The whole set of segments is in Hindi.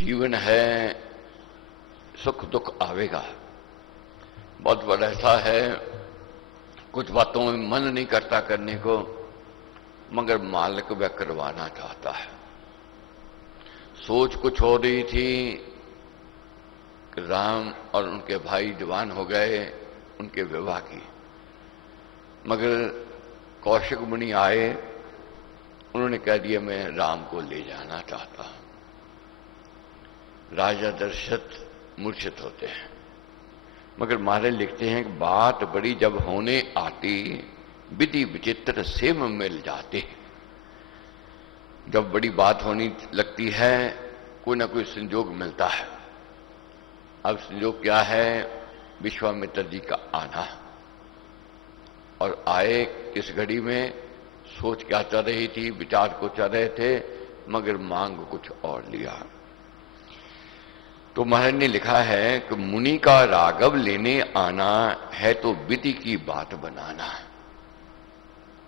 जीवन है, सुख दुख आवेगा। बहुत बड़ा ऐसा है, कुछ बातों में मन नहीं करता करने को, मगर मालिक वह करवाना चाहता है। सोच कुछ हो रही थी कि राम और उनके भाई जवान हो गए, उनके विवाह की, मगर कौशिक मुनि आए, उन्होंने कह दिया मैं राम को ले जाना चाहता हूं। राजा दशरथ मूर्छित होते हैं, मगर महाराज लिखते हैं कि बात बड़ी जब होने आती, विधि विचित्र सेम मिल जाते। जब बड़ी बात होनी लगती है, कोई ना कोई संजोग मिलता है। अब संजोग क्या है? विश्वामित्र जी का आना, और आए किस घड़ी में? सोच क्या चल रही थी, विचार को चल रहे थे, मगर मांग कुछ और लिया। तो महाराज ने लिखा है कि मुनि का राघव लेने आना है तो विधि की बात बनाना।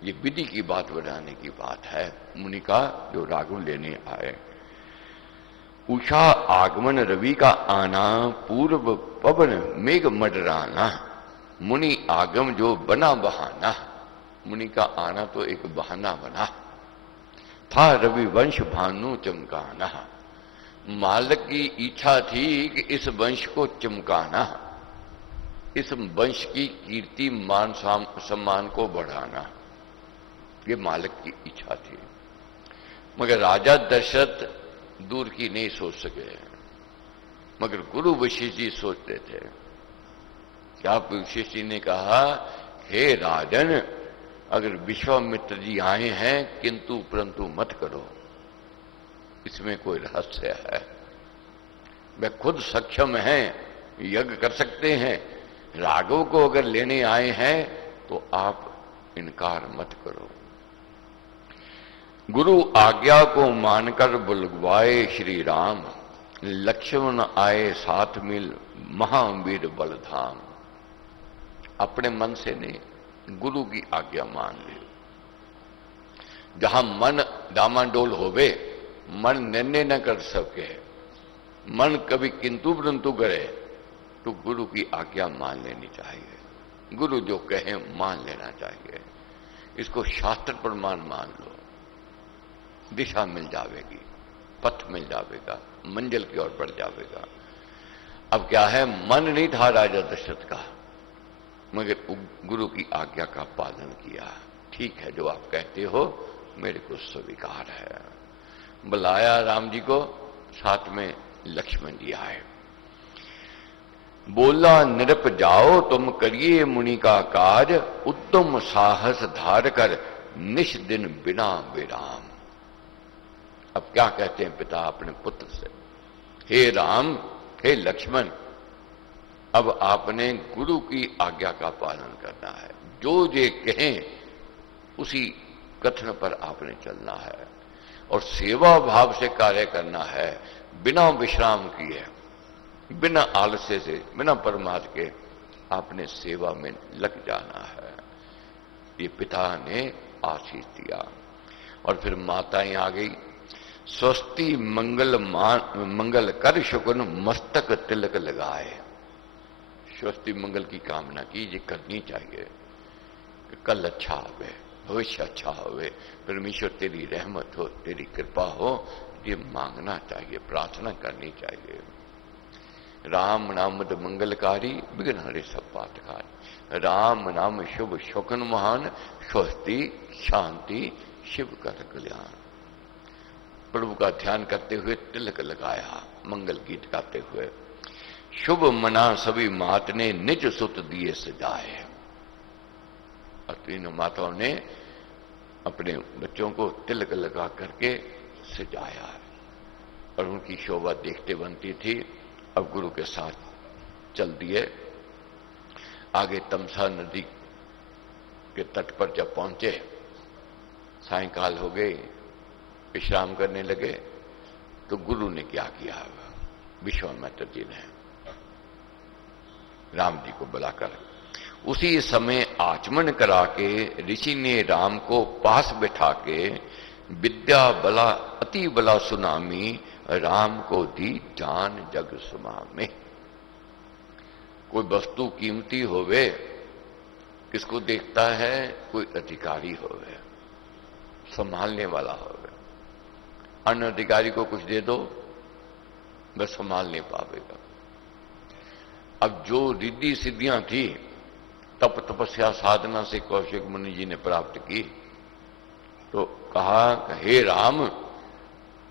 ये विधि की बात बनाने की बात है, मुनि का जो राघव लेने आए। उषा आगमन रवि का आना, पूर्व पवन मेघ मडराना। मुनि आगम जो बना बहाना, मुनि का आना तो एक बहाना बना था। रवि वंश भानु चमकाना, मालिक की इच्छा थी कि इस वंश को चमकाना, इस वंश की कीर्ति मान सम्मान को बढ़ाना, ये मालिक की इच्छा थी। मगर राजा दशरथ दूर की नहीं सोच सके, मगर गुरु वशिष्ठ जी सोचते थे। क्या वशिष्ठ जी ने कहा, हे राजन, अगर विश्वामित्र जी आए हैं किंतु परंतु मत करो, इसमें कोई रहस्य है। वे खुद सक्षम हैं, यज्ञ कर सकते हैं, राघव को अगर लेने आए हैं तो आप इनकार मत करो। गुरु आज्ञा को मानकर बुलवाए श्री राम, लक्ष्मण आए साथ मिल महावीर बलधाम। अपने मन से नहीं, गुरु की आज्ञा मान ले। जहां मन डामाडोल होवे, मन निर्णय न कर सके, मन कभी किंतु परंतु करे, तो गुरु की आज्ञा मान लेनी चाहिए। गुरु जो कहे मान लेना चाहिए। इसको शास्त्र प्रमाण मान लो, दिशा मिल जाएगी, पथ मिल जाएगा, मंजिल की ओर बढ़ जाएगा। अब क्या है, मन नहीं था राजा दशरथ का, मगर गुरु की आज्ञा का पालन किया। ठीक है, जो आप कहते हो मेरे को स्वीकार है। बुलाया राम जी को, साथ में लक्ष्मण जी आए। बोला निरप जाओ तुम करिए मुनि का काज, उत्तम साहस धार कर निश दिन बिना विराम। अब क्या कहते हैं पिता अपने पुत्र से, हे राम, हे लक्ष्मण, अब आपने गुरु की आज्ञा का पालन करना है। जो ये कहें उसी कथन पर आपने चलना है, और सेवा भाव से कार्य करना है, बिना विश्राम किए, बिना आलस्य से, बिना परमार्थ के आपने सेवा में लग जाना है। ये पिता ने आशीष दिया। और फिर माताएं आ गई। स्वस्ति मंगल कर शुकुन मस्तक तिलक लगाए। स्वस्ति मंगल की कामना की, ये करनी चाहिए कि कल अच्छा होवे, भविष्य अच्छा होवे, परमेश्वर तेरी रहमत हो, तेरी कृपा हो, ये मांगना चाहिए, प्रार्थना करनी चाहिए। राम नाम मंगलकारी, विघ्न हरे सब पातकारी। राम नाम शुभ शोकन महान, स्वस्ति शांति शिव कर कल्याण। प्रभु का ध्यान करते हुए तिलक लगाया, मंगल गीत गाते हुए। शुभ मना सभी मात ने निज सुत दिए सजाए। और तीनों माताओं ने अपने बच्चों को तिलक लगा करके सजाया, और उनकी शोभा देखते बनती थी। अब गुरु के साथ चल दिए। आगे तमसा नदी के तट पर जब पहुंचे, सायंकाल हो गई, विश्राम करने लगे, तो गुरु ने क्या किया, विश्वामित्र जी ने राम जी को बुलाकर उसी समय आचमन करा के ऋषि ने राम को पास बैठा के, विद्या बला अति बला सुनामी राम को दी जान जग समामे। कोई वस्तु कीमती होवे, किसको देखता है? कोई अधिकारी होवे, संभालने वाला होवे। अन्य अधिकारी को कुछ दे दो, वह संभाल नहीं पावेगा। अब जो रिद्धि सिद्धियां थी तप तपस्या साधना से कौशिक मुनि जी ने प्राप्त की, तो कहा, हे राम,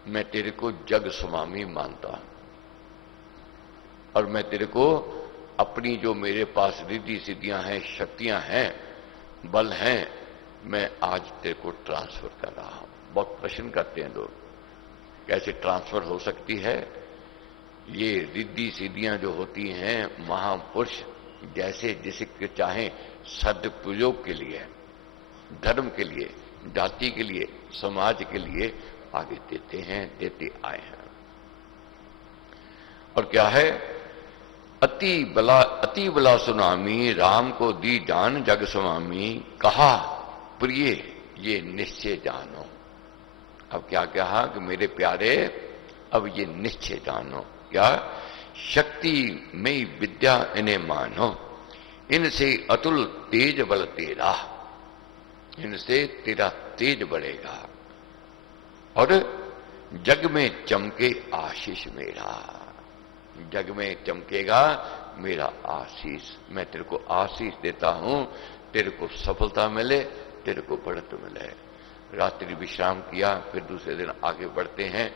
मैं तेरे को जग स्वामी मानता हूं और मैं तेरे को अपनी जो मेरे पास रिद्धि सिद्धियां हैं, शक्तियां हैं, बल हैं, मैं आज तेरे को ट्रांसफर कर रहा हूं। बहुत प्रश्न करते हैं लोग, कैसे ट्रांसफर हो सकती है? ये रिद्धि सिद्धियां जो होती हैं, महापुरुष जैसे जिसे चाहें सदुपयोग के लिए, धर्म के लिए, जाति के लिए, समाज के लिए आगे देते हैं, देते आए हैं। और क्या है? अति बला सुनामी, राम को दी जान जग स्वामी। कहा, प्रिय ये निश्चय जानो। अब क्या कहा कि मेरे प्यारे, अब ये निश्चय जानो। क्या? शक्ति में विद्या इन्हें मानो, इनसे अतुल तेज बल तेरा। इनसे तेरा तेज बढ़ेगा और जग में चमके आशीष मेरा। जग में चमकेगा मेरा आशीष। मैं तेरे को आशीष देता हूं, तेरे को सफलता मिले, तेरे को बढ़त मिले। रात्रि विश्राम किया, फिर दूसरे दिन आगे बढ़ते हैं।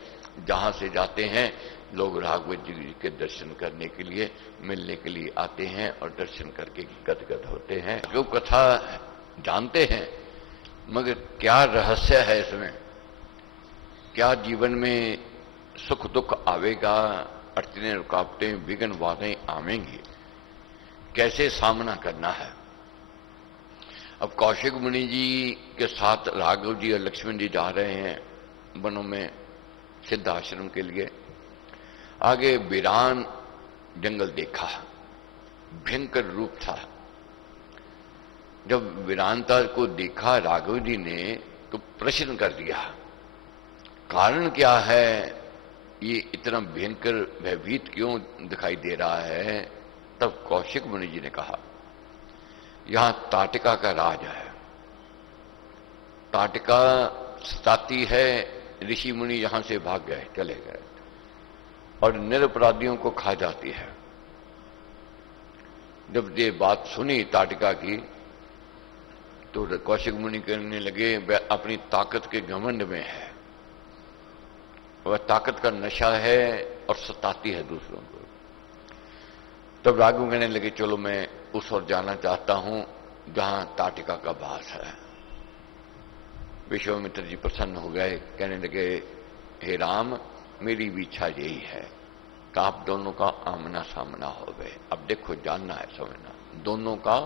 जहां से जाते हैं लोग राघव जी के दर्शन करने के लिए, मिलने के लिए आते हैं और दर्शन करके गदगद होते हैं। जो कथा जानते हैं, मगर क्या रहस्य है इसमें? क्या जीवन में सुख दुख आवेगा, अड़चने रुकावटें विघ्न बाधाएं आवेंगी, कैसे सामना करना है? अब कौशिक मुनि जी के साथ राघव जी और लक्ष्मण जी जा रहे हैं वनों में सिद्ध आश्रम के लिए। आगे वीरान जंगल देखा, भयंकर रूप था। जब वीरानता को देखा राघव जी ने तो प्रश्न कर दिया, कारण क्या है? ये इतना भयंकर भयभीत क्यों दिखाई दे रहा है? तब कौशिक मुनि जी ने कहा, यहां ताटिका का राज है। ताटिका सताती है, ऋषि मुनि यहां से भाग गए, चले गए और निरपराधियों को खा जाती है। जब ये बात सुनी ताटिका की, तो कौशिक मुनि कहने लगे, वह अपनी ताकत के घमंड में है, वह ताकत का नशा है और सताती है दूसरों को। तब राघव कहने लगे, चलो मैं उस ओर जाना चाहता हूं जहां ताटिका का वास है। विश्वामित्र जी प्रसन्न हो गए, कहने लगे, हे राम, मेरी भी इच्छा यही है कि आप दोनों का आमना सामना होवे। अब देखो, जानना है, समझना, दोनों का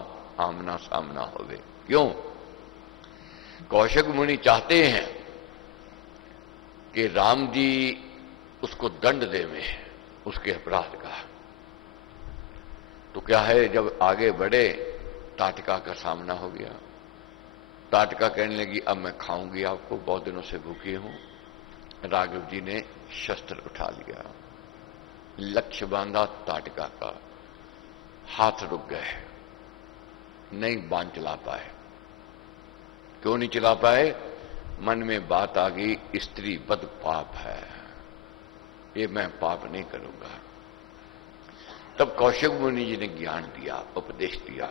आमना सामना होवे। क्यों? कौशिक मुनि चाहते हैं कि राम जी उसको दंड देवे उसके अपराध का। तो क्या है, जब आगे बढ़े ताटिका का सामना हो गया। ताटिका कहने लगी, अब मैं खाऊंगी आपको, बहुत दिनों से भूखी हूं। राघव जी ने शस्त्र उठा लिया, लक्ष्य बांधा ताटिका का। हाथ रुक गए, नहीं बांध चला पाए। क्यों नहीं चला पाए? मन में बात आ गई, स्त्री बद पाप है, ये मैं पाप नहीं करूंगा। तब कौशिक मुनि जी ने ज्ञान दिया, उपदेश दिया।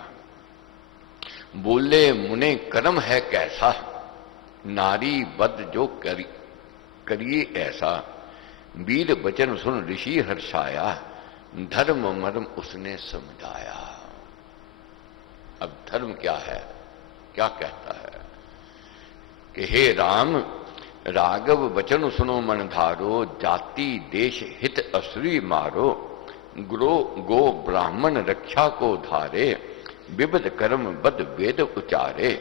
बोले, मुने कर्म है कैसा, नारी बद जो करिए ऐसा। वीर वचन सुन ऋषि हर्षाया, धर्म मर्म उसने समझाया। अब धर्म क्या है? क्या कहता है कि हे राम, राघव वचन सुनो मन धारो, जाति देश हित असुरी मारो। गो ब्राह्मण रक्षा को धारे, विविध कर्म बद वेद उचारे।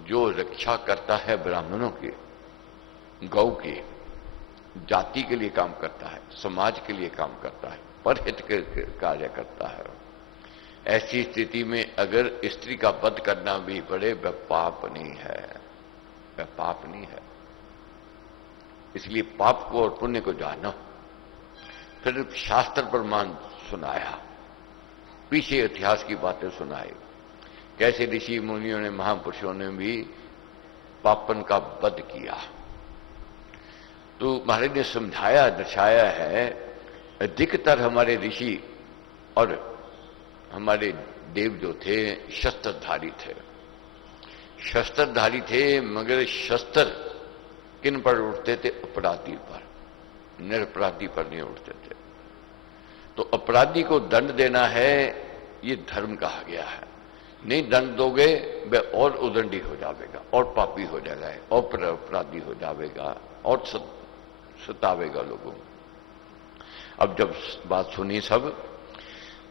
जो रक्षा करता है ब्राह्मणों की, गौ की, जाति के लिए काम करता है, समाज के लिए काम करता है, परहित के कार्य करता है, ऐसी स्थिति में अगर स्त्री का वध करना भी पड़े, वह पाप नहीं है, वह पाप नहीं है। इसलिए पाप को और पुण्य को जानो। फिर शास्त्र प्रमाण सुनाया, पीछे इतिहास की बातें सुनाई, कैसे ऋषि मुनियों ने महापुरुषों ने भी पापन का वध किया। तो महाराज ने समझाया दर्शाया है, अधिकतर हमारे ऋषि और हमारे देव जो थे शस्त्रधारी थे, शस्त्रधारी थे, मगर शस्त्र किन पर उठते थे? अपराधी पर, निरपराधी पर नहीं उठते थे। तो अपराधी को दंड देना है, ये धर्म कहा गया है। नहीं दंड दोगे वह और उदंडी हो जाएगा, और पापी हो जाएगा, और अपराधी हो जाएगा, और सतावेगा लोगों। अब जब बात सुनी सब,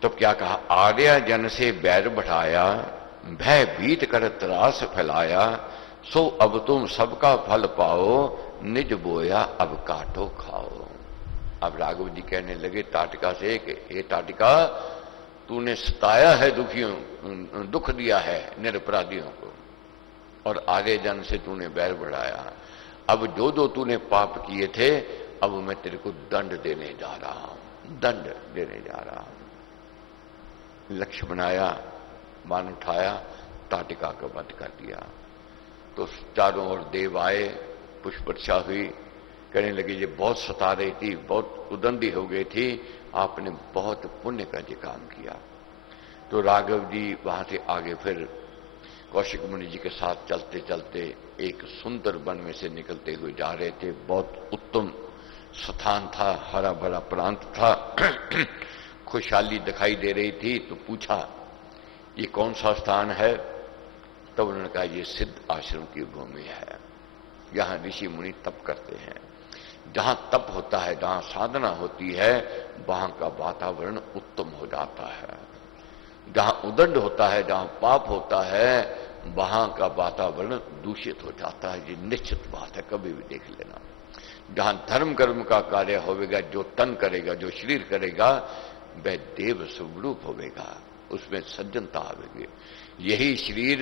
तब क्या कहा? आर्या जन से बैर बढ़ाया, भय भीत कर त्रास फैलाया, सो अब तुम सबका फल पाओ, निज बोया अब काटो खाओ। अब राघव जी कहने लगे ताटिका से कि हे ताटिका, तूने सताया है दुखियों, दुख दिया है निरपराधियों को, और आर्य जन से तूने बैर बढ़ाया। अब जो जो तूने पाप किए थे, अब मैं तेरे को दंड देने जा रहा हूं, दंड देने जा रहा हूं। लक्ष्य बनाया, बाण उठाया, ताटिका का वध कर दिया। तो चारों ओर देव आए, पुष्प वर्षा हुई, कहने लगे ये बहुत सता रही थी, बहुत उदंडी हो गई थी, आपने बहुत पुण्य का ये काम किया। तो राघव जी वहां से आगे फिर कौशिक मुनि जी के साथ चलते चलते एक सुंदर वन में से निकलते हुए जा रहे थे। बहुत उत्तम स्थान था, हरा भरा प्रांत था, खुशहाली दिखाई दे रही थी। तो पूछा ये कौन सा स्थान है? तब उन्होंने कहा ये सिद्ध आश्रम की भूमि है, यहां ऋषि मुनि तप करते हैं। जहां तप होता है, जहां साधना होती है, वहां का वातावरण उत्तम हो जाता है। जहां उदंड होता है, जहां पाप होता है, वहां का वातावरण दूषित हो जाता है। ये निश्चित बात है, कभी भी देख लेना। जहां धर्म कर्म का कार्य होगा, जो तन करेगा, जो शरीर करेगा, वह देव स्वरूप होगा, उसमें सज्जनता आवेगी। यही शरीर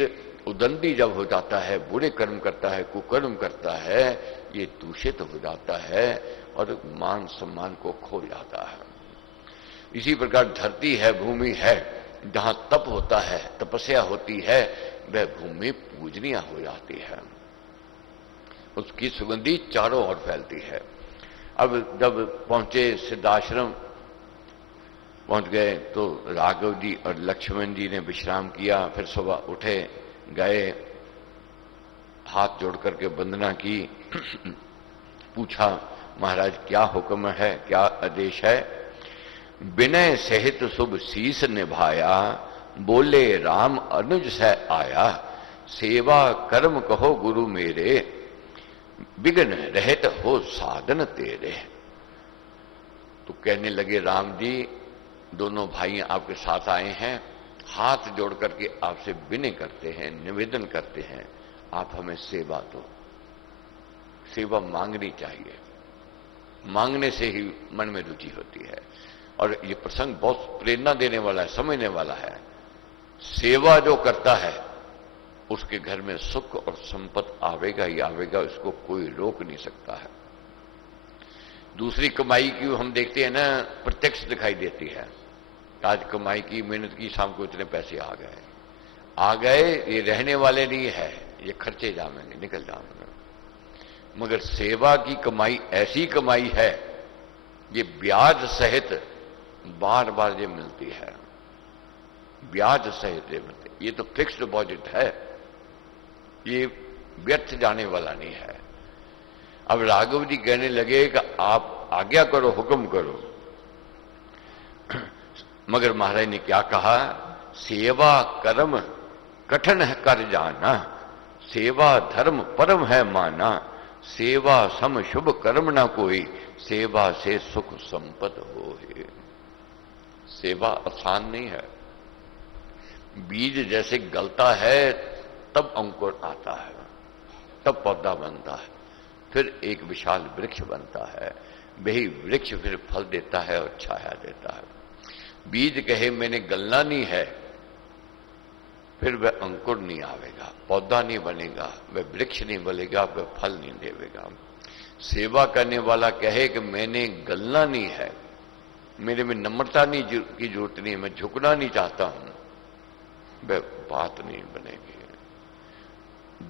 उदंडी जब हो जाता है, बुरे कर्म करता है, कुकर्म करता है, ये दूषित हो जाता है और मान सम्मान को खो जाता है। इसी प्रकार धरती है, भूमि है, जहां तप होता है, तपस्या होती है, वह भूमि पूजनीय हो जाती है, उसकी सुगंधी चारों ओर फैलती है। अब जब पहुंचे सिद्धाश्रम पहुंच गए, तो राघव जी और लक्ष्मण जी ने विश्राम किया। फिर सुबह उठे, गए, हाथ जोड़ करके वंदना की। पूछा महाराज क्या हुक्म है, क्या आदेश है? विनय सहित शुभ शीस निभाया, बोले राम अनुज से आया, सेवा कर्म कहो गुरु मेरे, विघ्न रहत हो साधन तेरे। तो कहने लगे राम जी दोनों भाई आपके साथ आए हैं, हाथ जोड़ करके आपसे विनय करते हैं, निवेदन करते हैं, आप हमें सेवा दो। सेवा मांगनी चाहिए, मांगने से ही मन में रुचि होती है। और ये प्रसंग बहुत प्रेरणा देने वाला है, समझने वाला है। सेवा जो करता है उसके घर में सुख और संपत्ति आवेगा ही आवेगा, उसको कोई रोक नहीं सकता है। दूसरी कमाई की हम देखते हैं ना, प्रत्यक्ष दिखाई देती है। आज कमाई की, मेहनत की, शाम को इतने पैसे आ गए, ये रहने वाले नहीं है, ये खर्चे जाएंगे, निकल जाएंगे। मगर सेवा की कमाई ऐसी कमाई है, ये ब्याज सहित बार बार ये मिलती है, ब्याज सहित ये मिलती है। ये तो फिक्स्ड डिपॉजिट है, ये व्यर्थ जाने वाला नहीं है। अब राघव जी कहने लगे कि आप आज्ञा करो, हुक्म करो। मगर महाराज ने क्या कहा? सेवा कर्म कठिन है कर जाना, सेवा धर्म परम है माना, सेवा सम शुभ कर्म ना कोई, सेवा से सुख संपद हो। सेवा आसान नहीं है। बीज जैसे गलता है तब अंकुर आता है, तब पौधा बनता है, फिर एक विशाल वृक्ष बनता है, वही वृक्ष फिर फल देता है और छाया देता है। बीज कहे मैंने गलना नहीं है, फिर वह अंकुर नहीं आवेगा, पौधा नहीं बनेगा, वह वृक्ष नहीं बनेगा, वह फल नहीं देवेगा। सेवा करने वाला कहे कि मैंने गलना नहीं है, मेरे में नम्रता नहीं की जरूरत नहीं है, मैं झुकना नहीं चाहता हूं, वह बात नहीं बनेगी।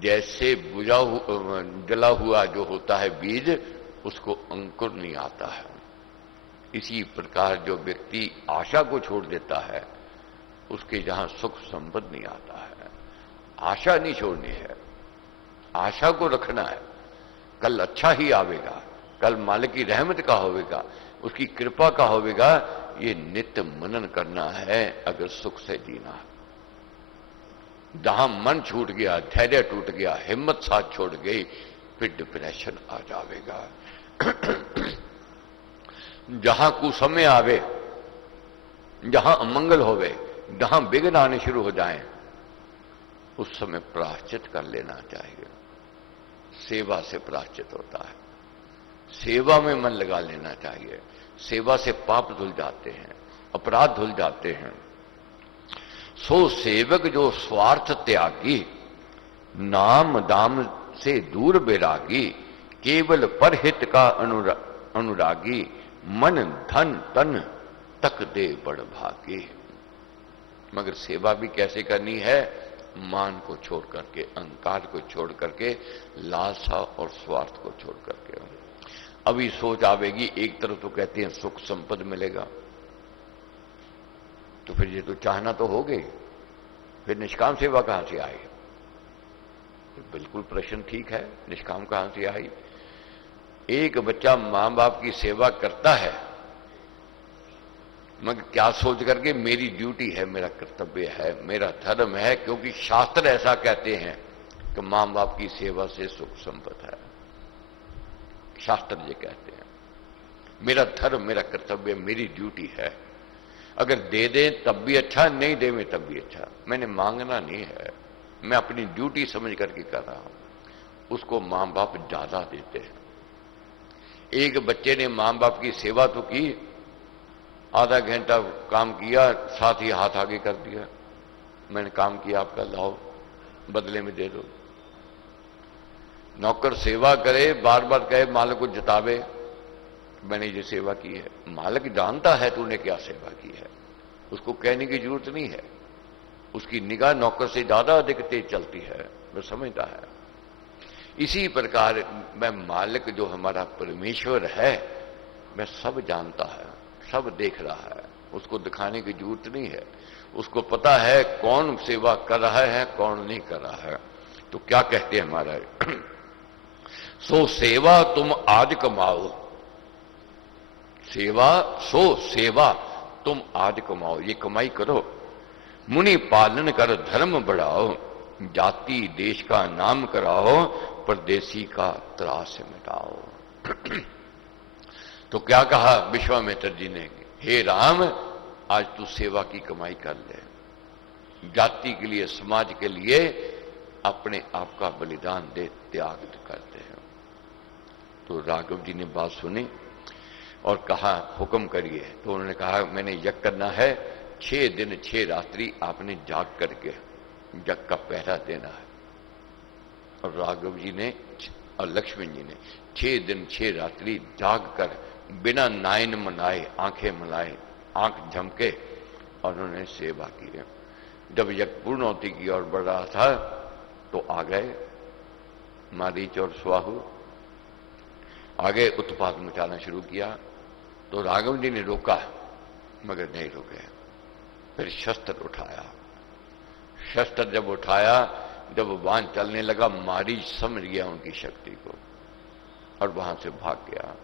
जैसे जला हुआ जो होता है बीज, उसको अंकुर नहीं आता है, इसी प्रकार जो व्यक्ति आशा को छोड़ देता है उसके जहां सुख संपद नहीं आता है। आशा नहीं छोड़नी है, आशा को रखना है, कल अच्छा ही आवेगा, कल मालिक की रहमत का होवेगा, उसकी कृपा का होवेगा, ये नित्य मनन करना है अगर सुख से जीना है। जहां मन छूट गया, धैर्य टूट गया, हिम्मत साथ छोड़ गई, फिर डिप्रेशन आ जाएगा। जहां कुसमय आवे, जहां अमंगल होवे, जहां विघ्न आने शुरू हो जाएं, उस समय प्रायश्चित कर लेना चाहिए। सेवा से प्रायश्चित होता है, सेवा में मन लगा लेना चाहिए। सेवा से पाप धुल जाते हैं, अपराध धुल जाते हैं। सो सेवक जो स्वार्थ त्यागी, नाम दाम से दूर बैरागी, केवल परहित का अनुरागी, मन धन तन तक दे बड़ भागी। मगर सेवा भी कैसे करनी है? मान को छोड़ करके, अहंकार को छोड़ करके, लालसा और स्वार्थ को छोड़ करके। अभी सोच आवेगी, एक तरफ तो कहते हैं सुख संपद मिलेगा, तो फिर ये तो चाहना तो हो गई, फिर निष्काम सेवा कहां से आई? बिल्कुल प्रश्न ठीक है, निष्काम कहां से आई? एक बच्चा मां बाप की सेवा करता है, मगर क्या सोच करके मेरी ड्यूटी है, मेरा कर्तव्य है, मेरा धर्म है, क्योंकि शास्त्र ऐसा कहते हैं कि मां बाप की सेवा से सुख संपद है। शास्त्र ये कहते हैं, मेरा धर्म, मेरा कर्तव्य, मेरी ड्यूटी है। अगर दे दें तब भी अच्छा, नहीं देवें तब भी अच्छा, मैंने मांगना नहीं है, मैं अपनी ड्यूटी समझ करके कर रहा हूं। उसको मां बाप ज्यादा देते हैं। एक बच्चे ने मां बाप की सेवा तो की, आधा घंटा काम किया, साथ ही हाथ आगे कर दिया, मैंने काम किया, आपका लाओ, बदले में दे दो। नौकर सेवा करे, बार बार कहे, मालिक को जतावे मैंने ये सेवा की है। मालिक जानता है तूने क्या सेवा की है, उसको कहने की जरूरत नहीं है। उसकी निगाह नौकर से ज्यादा अधिक तेज चलती है, वह समझता है। इसी प्रकार मैं मालिक जो हमारा परमेश्वर है, मैं सब जानता है, सब देख रहा है, उसको दिखाने की जरूरत नहीं है। उसको पता है कौन सेवा कर रहा है, कौन नहीं कर रहा है। तो क्या कहते हैं महाराज? सो सेवा तुम आज कमाओ, सेवा सो सेवा तुम आज कमाओ, ये कमाई करो। मुनि पालन कर धर्म बढ़ाओ, जाति देश का नाम कराओ, परदेसी का त्रास मिटाओ। तो क्या कहा विश्वामित्र जी ने? हे राम, आज तू सेवा की कमाई कर ले, जाति के लिए, समाज के लिए अपने आप का बलिदान दे, त्याग करते हैं। तो राघव जी ने बात सुनी और कहा हुक्म करिए। तो उन्होंने कहा मैंने यज्ञ करना है, 6 दिन 6 रात्रि आपने जाग करके यज्ञ का पहरा देना है। और राघव जी ने और लक्ष्मण जी ने 6 दिन 6 रात्रि जाग कर बिना नायन मनाए, आंखें मलाए, आंख झमके, और उन्होंने सेवा की। जब यज्ञ पूर्णोति की ओर बढ़ रहा था तो आ गए मारीच और स्वाहु, आगे उत्पात मचाना शुरू किया। तो राघव जी ने रोका, मगर नहीं रुके। फिर शस्त्र उठाया। शस्त्र जब उठाया, जब बाण चलने लगा, मारीच समझ गया उनकी शक्ति को और वहां से भाग गया।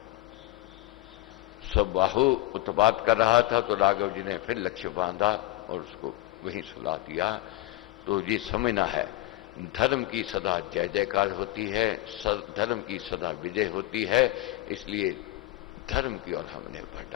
सब बाहु उत्पात कर रहा था, तो राघव जी ने फिर लक्ष्य बांधा और उसको वहीं सुला दिया। तो ये समझना है, धर्म की सदा जय जयकार होती है, धर्म की सदा विजय होती है। इसलिए धर्म की ओर हमने बढ़ा।